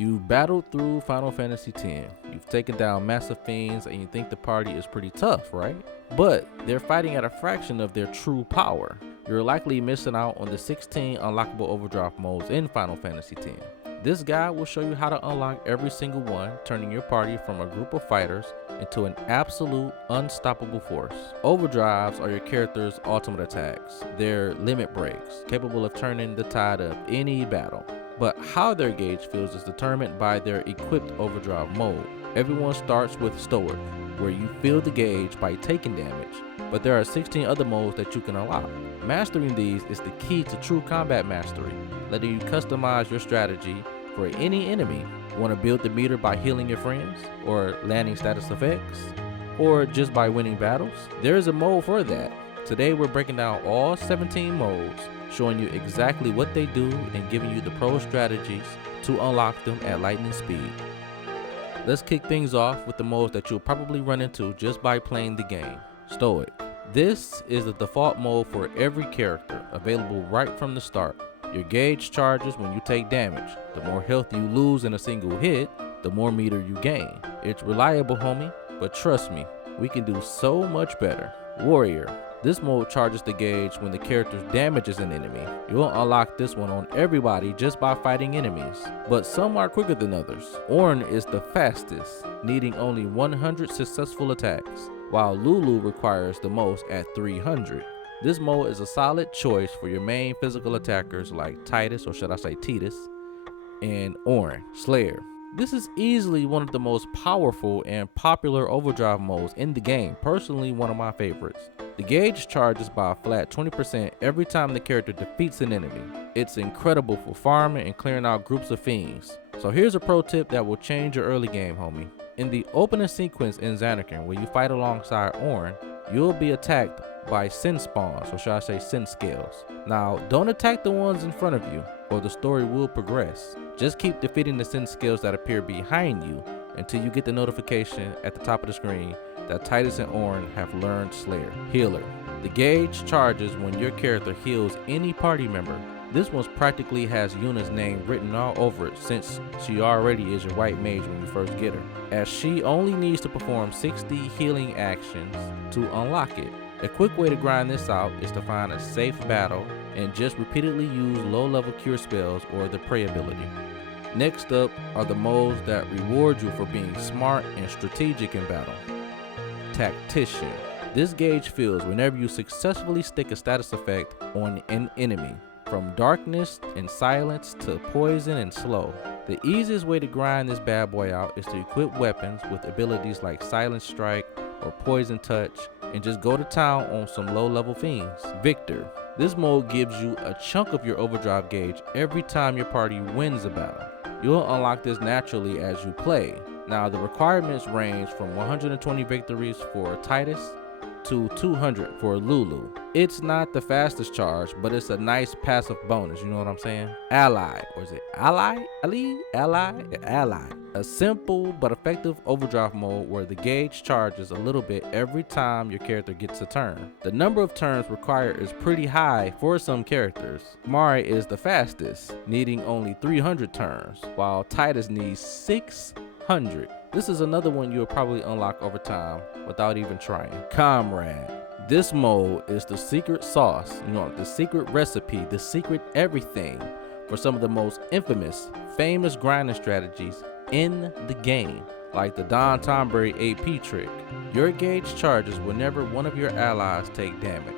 You've battled through Final Fantasy X. You've taken down massive fiends and you think the party is pretty tough, right? But they're fighting at a fraction of their true power. You're likely missing out on the 16 unlockable Overdrive modes in Final Fantasy X. This guide will show you how to unlock every single one, turning your party from a group of fighters into an absolute unstoppable force. Overdrives are your character's ultimate attacks. They're limit breaks, capable of turning the tide of any battle. But how their gauge feels is determined by their equipped Overdrive mode. Everyone starts with Stoic, where you feel the gauge by taking damage, but there are 16 other modes that you can unlock. Mastering these is the key to true combat mastery, letting you customize your strategy for any enemy. Want to build the meter by healing your friends, or landing status effects, or just by winning battles? There is a mode for that. Today we're breaking down all 17 modes, showing you exactly what they do and giving you the pro strategies to unlock them at lightning speed. Let's kick things off with the modes that you'll probably run into just by playing the game. Stoic. This is the default mode for every character, available right from the start. Your gauge charges when you take damage. The more health you lose in a single hit, the more meter you gain. It's reliable, homie, but trust me, we can do so much better. Warrior. This mode charges the gauge when the character damages an enemy. You'll unlock this one on everybody just by fighting enemies, but some are quicker than others. Ornn is the fastest, needing only 100 successful attacks, while Lulu requires the most at 300. This mode is a solid choice for your main physical attackers like Titus, or should I say Titus, and Ornn. Slayer. This is easily one of the most powerful and popular Overdrive modes in the game, personally one of my favorites. The gauge charges by a flat 20% every time the character defeats an enemy. It's incredible for farming and clearing out groups of fiends. So here's a pro tip that will change your early game, homie. In the opening sequence in Zanarkand, where you fight alongside Ornn, you'll be attacked by sin spawns, or should I say sin scales. Now, don't attack the ones in front of you, or the story will progress. Just keep defeating the sin scales that appear behind you until you get the notification at the top of the screen that Titus and Ornn have learned Slayer. Healer. The gauge charges when your character heals any party member. This one practically has Yuna's name written all over it, since she already is your white mage when you first get her, as she only needs to perform 60 healing actions to unlock it. A quick way to grind this out is to find a safe battle and just repeatedly use low-level cure spells or the prey ability. Next up are the modes that reward you for being smart and strategic in battle. Tactician. This gauge fills whenever you successfully stick a status effect on an enemy, from darkness and silence to poison and slow. The easiest way to grind this bad boy out is to equip weapons with abilities like Silent Strike or Poison Touch and just go to town on some low level fiends. Victor. This mode gives you a chunk of your Overdrive gauge every time your party wins a battle. You'll unlock this naturally as you play. Now the requirements range from 120 victories for Titus to 200 for Lulu. It's not the fastest charge, but it's a nice passive bonus, you know what I'm saying? Ally, or is it Ally? Ally. A simple but effective Overdrive mode where the gauge charges a little bit every time your character gets a turn. The number of turns required is pretty high for some characters. Mari is the fastest, needing only 300 turns, while Titus needs 600. This is another one you'll probably unlock over time without even trying. Comrade. This mode is the secret sauce, the secret recipe, the secret everything for some of the most infamous, famous grinding strategies in the game, like the Don Tomberry AP trick. Your gauge charges whenever one of your allies take damage.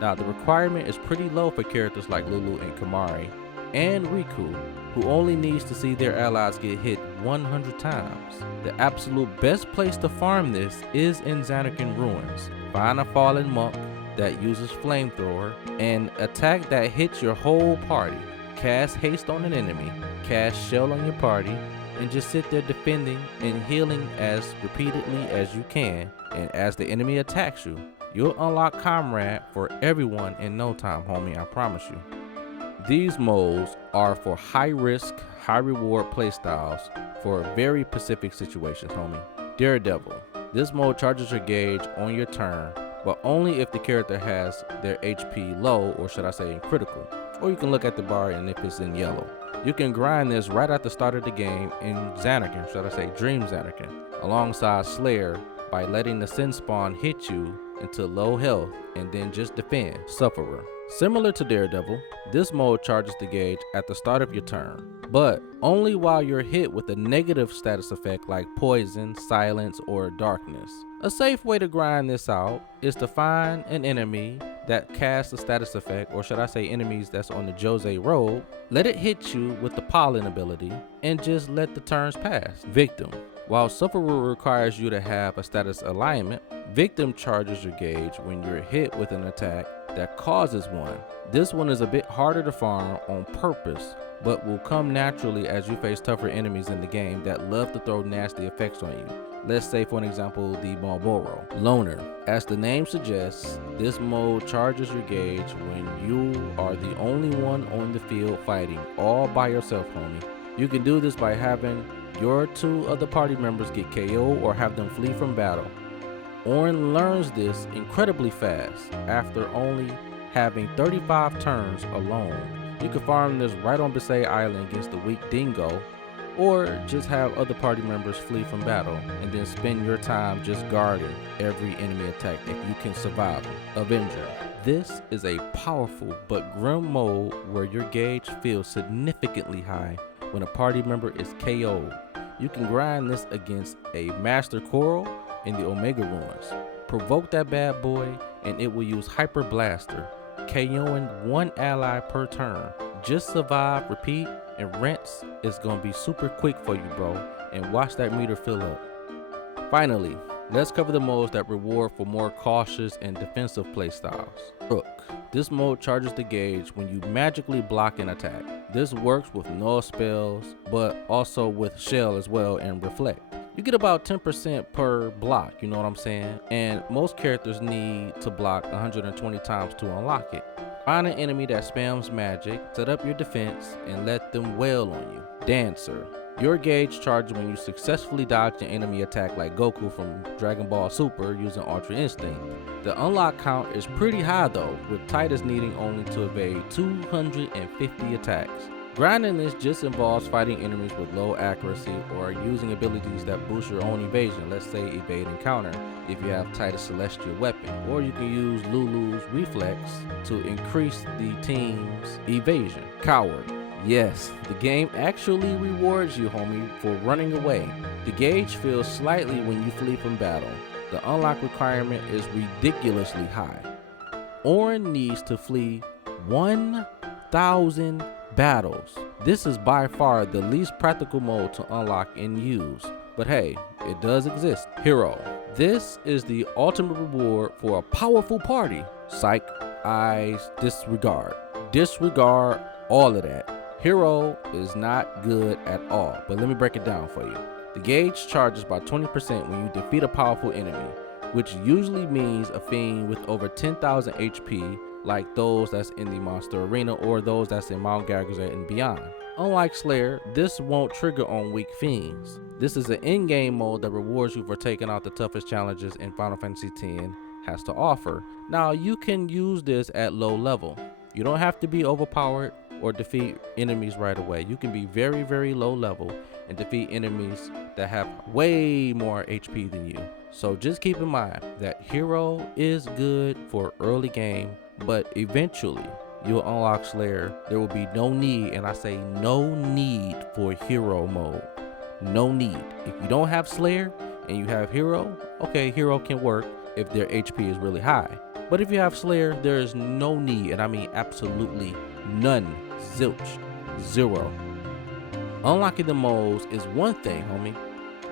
Now the requirement is pretty low for characters like Lulu and Kimahri and Riku, who only needs to see their allies get hit 100 times. The absolute best place to farm this is in Zanarkand Ruins. Find a fallen monk that uses flamethrower and attack that hits your whole party. Cast haste on an enemy, cast shell on your party, and just sit there defending and healing as repeatedly as you can. And as the enemy attacks you, you'll unlock Comrade for everyone in no time, homie, I promise you. These modes are for high risk, high reward playstyles for very specific situations, homie. Daredevil. This mode charges your gauge on your turn, but only if the character has their HP low, or should I say critical. Or you can look at the bar and if it's in yellow. You can grind this right at the start of the game in Xanarkand, should I say Dream Xanarkand, alongside Slayer by letting the Sin Spawn hit you into low health and then just defend. Sufferer. Similar to Daredevil, this mode charges the gauge at the start of your turn, but only while you're hit with a negative status effect like poison, silence, or darkness. A safe way to grind this out is to find an enemy that casts a status effect, or should I say enemies that's on the Jose road, let it hit you with the pollen ability, and just let the turns pass. Victim. While Sufferer requires you to have a status alignment, Victim charges your gauge when you're hit with an attack that causes one. This one is a bit harder to farm on purpose, but will come naturally as you face tougher enemies in the game that love to throw nasty effects on you. Let's say for an example, the Marlboro. Loner. As the name suggests, this mode charges your gauge when you are the only one on the field fighting all by yourself, homie. You can do this by having your 2 other party members get KO or have them flee from battle. Orin learns this incredibly fast after only having 35 turns alone. You can farm this right on Besaid Island against the weak Dingo, or just have other party members flee from battle and then spend your time just guarding every enemy attack if you can survive it. Avenger. This is a powerful but grim mode where your gauge feels significantly high when a party member is KO'd. You can grind this against a Master Coral in the Omega Ruins. Provoke that bad boy and it will use Hyper Blaster, KOing 1 ally per turn. Just survive, repeat, and rinse is gonna be super quick for you, bro, and watch that meter fill up. Finally, let's cover the modes that reward for more cautious and defensive playstyles. Rook. This mode charges the gauge when you magically block an attack. This works with null spells, but also with shell as well and reflect. You get about 10% per block, you know what I'm saying? And most characters need to block 120 times to unlock it. Find an enemy that spams magic, set up your defense, and let them wail on you. Dancer. Your gauge charges when you successfully dodge an enemy attack like Goku from Dragon Ball Super using Ultra Instinct. The unlock count is pretty high though, with Titus needing only to evade 250 attacks. Grinding this just involves fighting enemies with low accuracy or using abilities that boost your own evasion, let's say evade and counter if you have Titus Celestial weapon, or you can use Lulu's Reflex to increase the team's evasion. Coward. Yes, the game actually rewards you, homie, for running away. The gauge feels slightly when you flee from battle. The unlock requirement is ridiculously high. Orin needs to flee 1,000 battles. This is by far the least practical mode to unlock and use, but hey, it does exist. Hero. This is the ultimate reward for a powerful party. Psych, eyes, disregard. Disregard all of that. Hero is not good at all, but let me break it down for you. The gauge charges by 20% when you defeat a powerful enemy, which usually means a fiend with over 10,000 HP, like those that's in the Monster Arena or those that's in Mount Gargazet and beyond. Unlike Slayer, this won't trigger on weak fiends. This is an in-game mode that rewards you for taking out the toughest challenges in Final Fantasy X has to offer. Now, you can use this at low level. You don't have to be overpowered or defeat enemies right away. You can be very, very low level and defeat enemies that have way more HP than you. So just keep in mind that Hero is good for early game, but eventually you'll unlock Slayer. There will be no need, and I say no need, for Hero mode. No need. If you don't have Slayer and you have Hero, okay, Hero can work if their HP is really high. But if you have Slayer, there is no need, and I mean absolutely none. Zilch. Zero. Unlocking the modes is one thing, homie.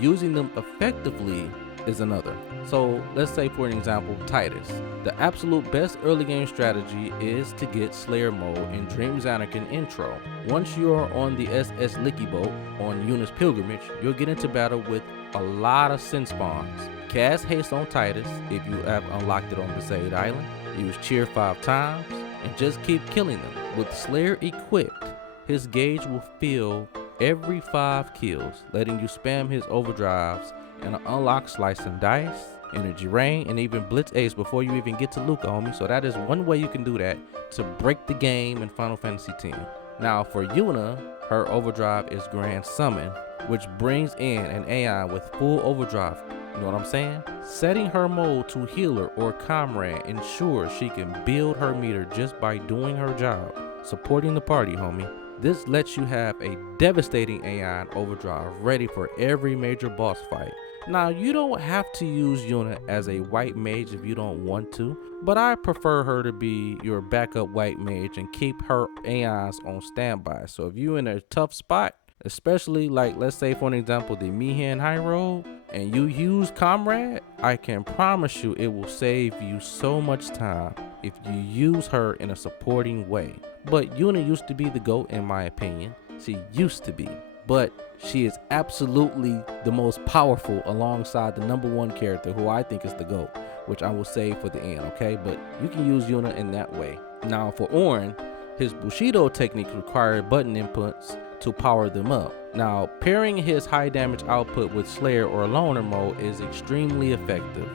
Using them effectively is another. So let's say for an example, Titus. The absolute best early game strategy is to get Slayer mode in Dream Xanarkand intro. Once you're on the SS Licky boat on Eunice Pilgrimage, you'll get into battle with a lot of Sin Spawns. Cast haste on Titus if you have unlocked it on Besaid Island. Use cheer 5 times and just keep killing them. With Slayer equipped, his gauge will fill every 5 kills, letting you spam his overdrives and unlock Slice and Dice, Energy Rain, and even Blitz Ace before you even get to Luca, homie. So that is one way you can do that to break the game in Final Fantasy X. Now for Yuna, Her overdrive is Grand Summon, which brings in an AI with full overdrive. You know what I'm saying? Setting her mode to healer or comrade ensures she can build her meter just by doing her job, supporting the party, homie. This lets you have a devastating AI in overdrive ready for every major boss fight. Now, you don't have to use Yuna as a white mage if you don't want to, but I prefer her to be your backup white mage and keep her AIs on standby. So if you're in a tough spot, especially like, let's say for an example, the Mihan High Road, and you use Comrade, I can promise you it will save you so much time if you use her in a supporting way. But Yuna used to be the GOAT in my opinion. She used to be. But she is absolutely the most powerful alongside the #1 character who I think is the GOAT, which I will save for the end, okay? But you can use Yuna in that way. Now for Auron, his Bushido techniques require button inputs to power them up. Now, pairing his high damage output with Slayer or Loner mode is extremely effective.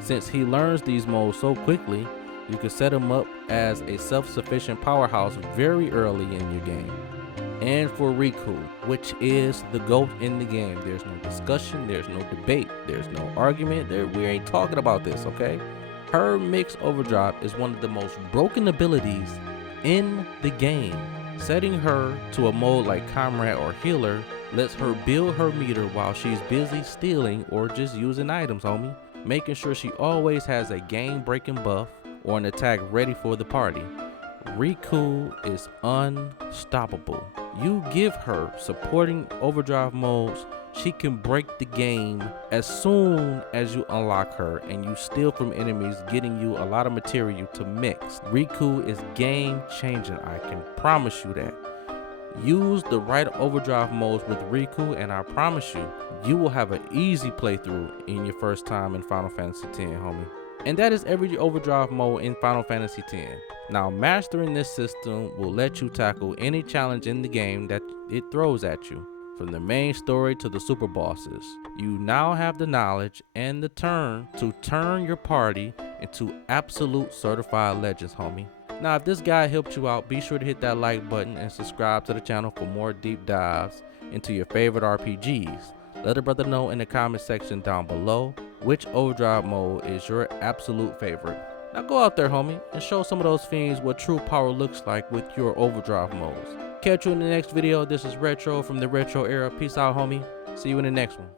Since he learns these modes so quickly, you can set him up as a self-sufficient powerhouse very early in your game. And for Riku, which is the GOAT in the game, there's no discussion, there's no debate, there's no argument, we ain't talking about this, okay? Her mixed overdrive is one of the most broken abilities in the game. Setting her to a mode like Comrade or Healer lets her build her meter while she's busy stealing or just using items, homie, making sure she always has a game-breaking buff or an attack ready for the party. Riku is unstoppable. You give her supporting overdrive modes, she can break the game as soon as you unlock her and you steal from enemies, getting you a lot of material to mix. Riku is game changing, I can promise you that. Use the right overdrive modes with Riku and I promise you, you will have an easy playthrough in your first time in Final Fantasy X, homie. And that is every overdrive mode in Final Fantasy X. Now, mastering this system will let you tackle any challenge in the game that it throws at you. From the main story to the super bosses, you now have the knowledge and the turn to turn your party into absolute certified legends, homie. Now, if this guide helped you out, be sure to hit that like button and subscribe to the channel for more deep dives into your favorite RPGs. Let a brother know in the comment section down below which overdrive mode is your absolute favorite. Now go out there, homie, and show some of those fiends what true power looks like with your overdrive modes. Catch you in the next video. This is Retro from the Retro Era. Peace out, homie. See you in the next one.